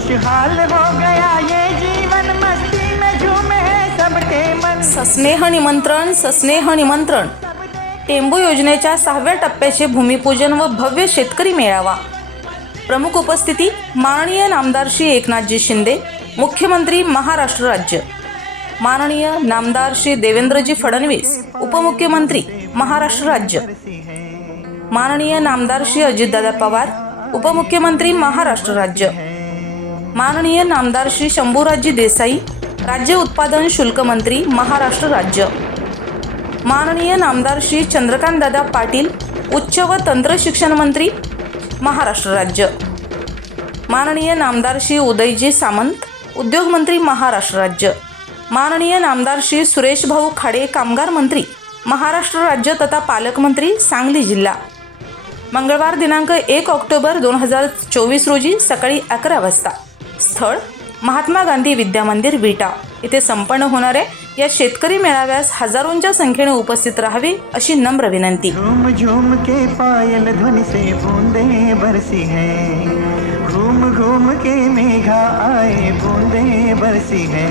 खुशहाल हो गया ये जीवन मस्ती में झूमे सबके मन। सस्नेह निमंत्रण सस्नेह निमंत्रण। टेंबू योजनेच्या सहाव्या टप्प्याचे भूमिपूजन व भव्य शेतकरी मेळावा। प्रमुख उपस्थिती माननीय नामदार श्री एकनाथजी शिंदे मुख्यमंत्री महाराष्ट्र राज्य। माननीय नामदार श्री देवेंद्रजी फडणवीस उपमुख्यमंत्री महाराष्ट्र राज्य। माननीय नामदार श्री अजितदादा पवार उपमुख्यमंत्री महाराष्ट्र राज्य। माननीय नामदार श्री शंभूराजी देसाई राज्य उत्पादन शुल्क मंत्री महाराष्ट्र राज्य. माननीय नामदार श्री चंद्रकांतदादा पाटील उच्च व तंत्र शिक्षण मंत्री महाराष्ट्र राज्य. माननीय नामदार श्री उदयजी सामंत उद्योगमंत्री महाराष्ट्र राज्य. माननीय नामदार श्री सुरेश भाऊ खाडे कामगार मंत्री महाराष्ट्र राज्य तथा पालकमंत्री सांगली जिल्हा. मंगळवार दिनांक एक ऑक्टोबर दोन हजार चोवीस रोजी सकाळी अकरा वाजता. स्थळ महात्मा गांधी विद्यामंदिर विटा. येथे संपन्न होणारे या शेतकरी मेळाव्यास हजारोंच्या संख्येने उपस्थित राहावी अशी नम्र विनंती. झूम झूम के पायल ध्वनि से बूंदे बरसी है. घूम घूम के मेघा आए बूंदे बरसी है.